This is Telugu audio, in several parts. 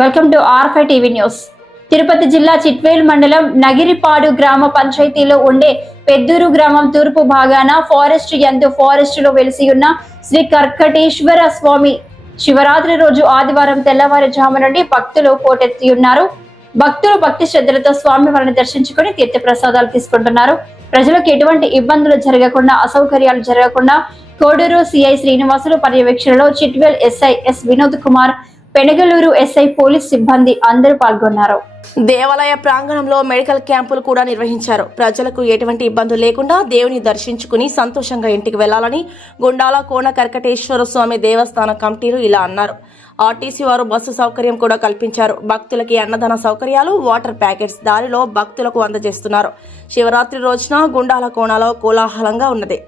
Welcome to R5 TV news. Tirupati జిల్లా చిట్వేల్ మండలం నగిరిపాడు గ్రామ పంచాయతీలో ఉండే పెద్దూరు గ్రామం తూర్పు భాగాన ఫారెస్ట్ యందు ఫారెస్ట్ లో వెలిసి ఉన్న శ్రీ కర్కటేశ్వర స్వామి శివరాత్రి రోజు ఆదివారం తెల్లవారుజాము నుండి భక్తులు పోటెత్తి ఉన్నారు. భక్తులు భక్తి శ్రద్ధలతో స్వామి వారిని దర్శించుకుని తీర్థ ప్రసాదాలు తీసుకుంటున్నారు. ప్రజలకు ఎటువంటి ఇబ్బందులు జరగకుండా, అసౌకర్యాలు జరగకుండా కోడూరు సిఐ శ్రీనివాసులు పర్యవేక్షణలో Chitvel SI S Vinod Kumar, Penagaluru SI, police సిబ్బంది అందరూ పాల్గొన్నారు. దేవాలయ ప్రాంగణంలో మెడికల్ క్యాంపులు కూడా నిర్వహించారు. ప్రజలకు ఎటువంటి ఇబ్బందులు లేకుండా దేవుని దర్శించుకుని సంతోషంగా ఇంటికి వెళ్లాలని గుండాల కోన కర్కటేశ్వర స్వామి దేవస్థాన కమిటీలు ఇలా అన్నారు. ఆర్టీసీ వారు బస్సు సౌకర్యం కూడా కల్పించారు. భక్తులకి అన్నదాన సౌకర్యాలు, వాటర్ ప్యాకెట్స్ దారిలో భక్తులకు అందజేస్తున్నారు. శివరాత్రి రోజున గుండాల కోనలో కోలాహలంగా ఉన్నది.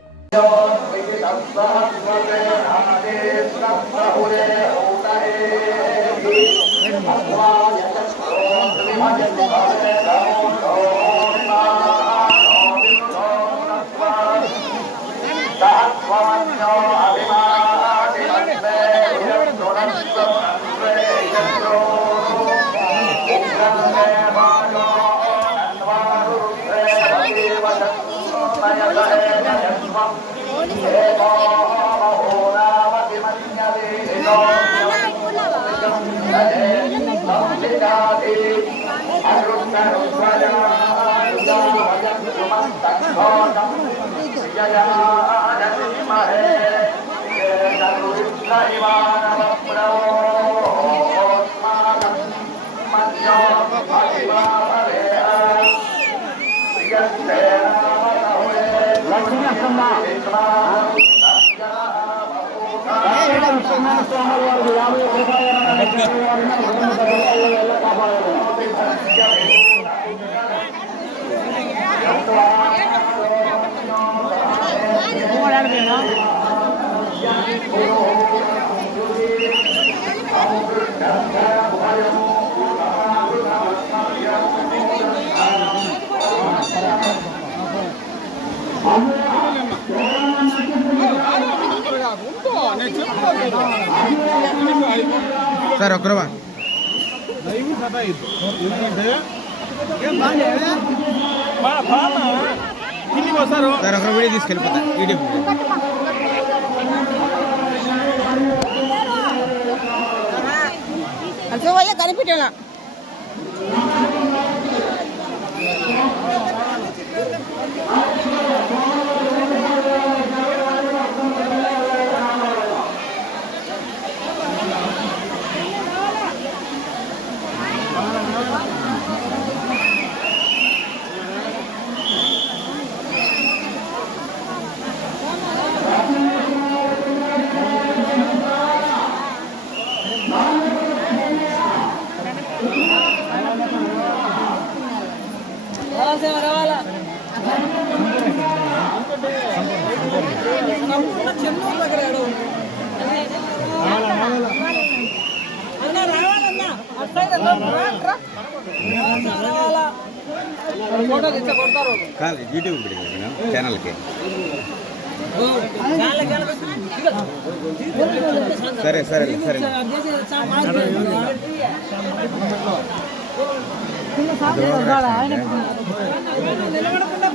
సార్ ఒకరవా సార్ ఒకరు వీడియో తీసుకెళ్ళిపోతా వీడియో కనిపెట్టా యూట్యూబ్ ఛానల్కి సరే సరే సరే నిలబడకుండా